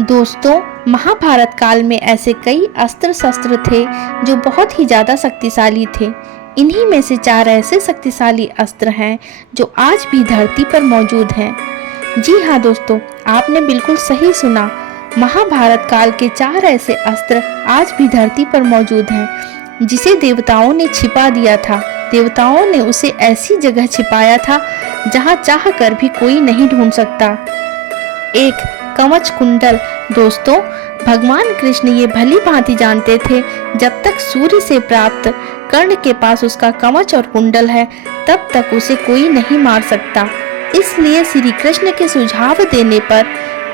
दोस्तों, महाभारत काल में ऐसे कई अस्त्र शस्त्र थे जो बहुत ही ज़्यादा शक्तिशाली थे। इन्हीं में से 4 ऐसे शक्तिशाली अस्त्र हैं जो आज भी धरती पर मौजूद हैं। जी हाँ दोस्तों, आपने बिल्कुल सही सुना। महाभारत काल के 4 ऐसे अस्त्र आज भी धरती पर मौजूद हैं जिसे देवताओं ने छिपा दिया था। देवताओं ने उसे ऐसी जगह छिपाया था जहाँ चाह कर भी कोई नहीं ढूंढ सकता। 1. कवच कुंडल। दोस्तों, भगवान कृष्ण ये भली भांति जानते थे जब तक सूर्य से प्राप्त कर्ण के पास उसका कवच और कुंडल है तब तक उसे कोई नहीं मार सकता। इसलिए श्री कृष्ण के सुझाव देने पर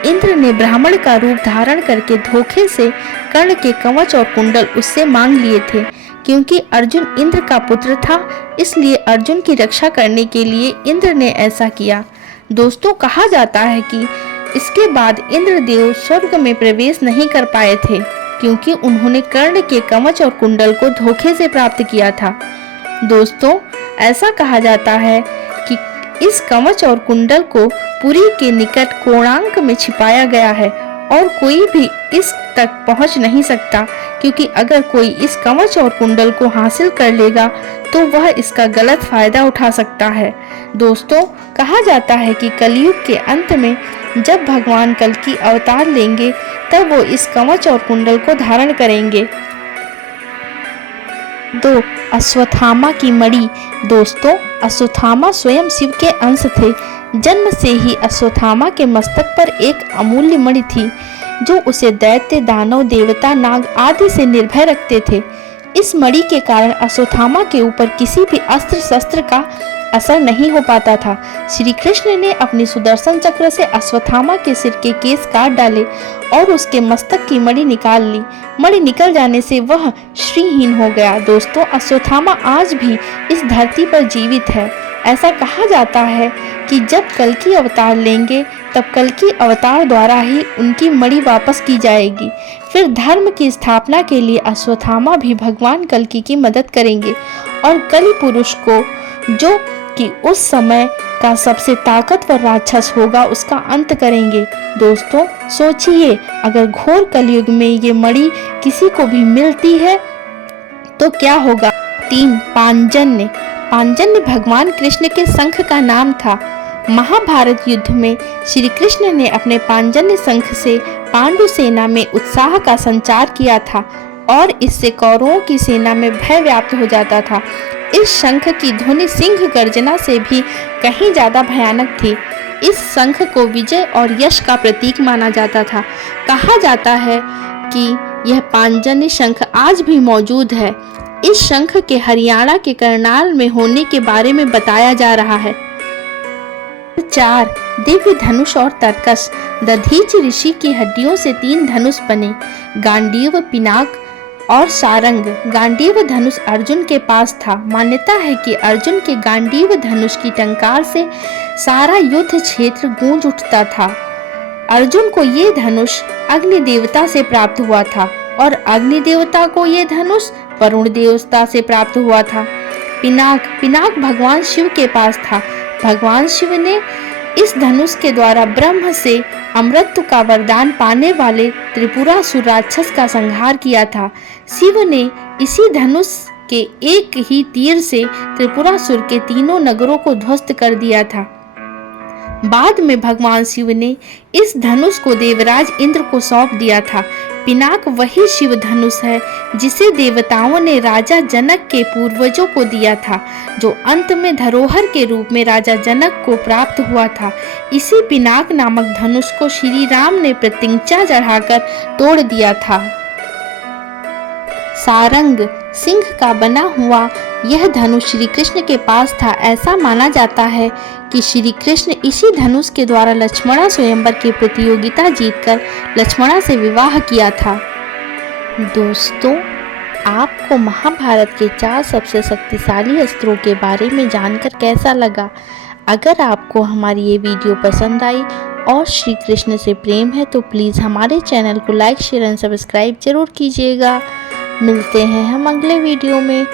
इंद्र ने ब्राह्मण का रूप धारण करके धोखे से कर्ण के कवच और कुंडल उससे मांग लिए थे। क्योंकि अर्जुन इंद्र का पुत्र था, इसलिए अर्जुन की रक्षा करने के लिए इंद्र ने ऐसा किया। दोस्तों, कहा जाता है कि इसके बाद इंद्रदेव स्वर्ग में प्रवेश नहीं कर पाए थे क्योंकि उन्होंने कर्ण के कवच और कुंडल को धोखे से प्राप्त किया था। दोस्तों, ऐसा कहा जाता है कि इस कवच और कुंडल को पुरी के निकट कोणार्क में छिपाया गया है और कोई भी इस तक पहुंच नहीं सकता, क्योंकि अगर कोई इस कवच और कुंडल को हासिल कर लेगा तो वह इसका गलत फायदा उठा सकता है। दोस्तों, कहा जाता है कि कलयुग के अंत में जब भगवान कल्कि अवतार लेंगे तब वो इस कवच और कुंडल को धारण करेंगे। 2. अश्वत्थामा की मणि। दोस्तों, अश्वत्थामा स्वयं शिव के अंश थे। जन्म से ही अश्वत्थामा के मस्तक पर एक अमूल्य मणि थी जो उसे दैत्य, दानव, देवता, नाग आदि से निर्भय रखते थे। इस मणि के कारण अश्वत्थामा के ऊपर किसी भी अस्त्र शस्त्र का असर नहीं हो पाता था। श्री कृष्ण ने अपनी सुदर्शन चक्र से अश्वत्थामा के सिर के केस काट डाले और उसके मस्तक की मणि निकाल ली। मणि निकल जाने से वह श्रीहीन हो गया। दोस्तों, अश्वत्थामा आज भी इस धरती पर जीवित है। ऐसा कहा जाता है कि जब कल्कि अवतार लेंगे तब कल्कि अवतार द्वारा ही उनकी मणि वापस की जाएगी। फिर धर्म की स्थापना के लिए अश्वत्थामा भी भगवान कल्कि की मदद करेंगे और कलि पुरुष को, जो कि उस समय का सबसे ताकतवर राक्षस होगा, उसका अंत करेंगे। दोस्तों, सोचिए, अगर घोर कलयुग में ये मणि किसी को भी मिलती है तो क्या होगा। 3. पांजन्य। पांजन्य भगवान कृष्ण के शंख का नाम था। महाभारत युद्ध में श्री कृष्ण ने अपने पांजन्य शंख से पांडु सेना में उत्साह का संचार किया था और इससे कौरवों की सेना में भय व्याप्त हो जाता था। इस शंख की ध्वनि सिंह गर्जना से भी कहीं ज्यादा भयानक थी। इस शंख को विजय और यश का प्रतीक माना जाता था। कहा जाता है कि यह पांजन्य शंख आज भी मौजूद है। इस शंख के हरियाणा के करनाल में होने के बारे में बताया जा रहा है। 4. दिव्य धनुष और तरकश। दधीच ऋषि की हड्डियों से 3 धनुष बने, गांडीव, पिनाक और सारंग। गांडीव धनुष अर्जुन के पास था। मान्यता है कि अर्जुन के गांडीव धनुष की टंकार से सारा युद्ध क्षेत्र गूंज उठता था। अर्जुन को ये धनुष अग्नि देवता से प्राप्त हुआ था और अग्नि देवता को ये धनुष वरुण देवता से प्राप्त हुआ था। पिनाक भगवान शिव के पास था। भगवान शिव ने इस धनुष के द्वारा ब्रह्म से अमृत का वरदान पाने वाले त्रिपुरासुर राक्षस का संहार किया था। शिव ने इसी धनुष के एक ही तीर से त्रिपुरासुर के 3 नगरों को ध्वस्त कर दिया था। बाद में भगवान शिव ने इस धनुष को देवराज इंद्र को सौंप दिया था। पिनाक वही शिव धनुष है जिसे देवताओं ने राजा जनक के पूर्वजों को दिया था, जो अंत में धरोहर के रूप में राजा जनक को प्राप्त हुआ था। इसी पिनाक नामक धनुष को श्री राम ने प्रतिज्ञा चढ़ाकर तोड़ दिया था। सारंग। सिंह का बना हुआ यह धनुष श्री कृष्ण के पास था। ऐसा माना जाता है कि श्री कृष्ण इसी धनुष के द्वारा लक्ष्मणा स्वयंवर की प्रतियोगिता जीतकर लक्ष्मणा से विवाह किया था। दोस्तों, आपको महाभारत के 4 सबसे शक्तिशाली अस्त्रों के बारे में जानकर कैसा लगा? अगर आपको हमारी ये वीडियो पसंद आई और श्री कृष्ण से प्रेम है तो प्लीज़ हमारे चैनल को लाइक, शेयर एंड सब्सक्राइब जरूर कीजिएगा। मिलते हैं हम अगले वीडियो में।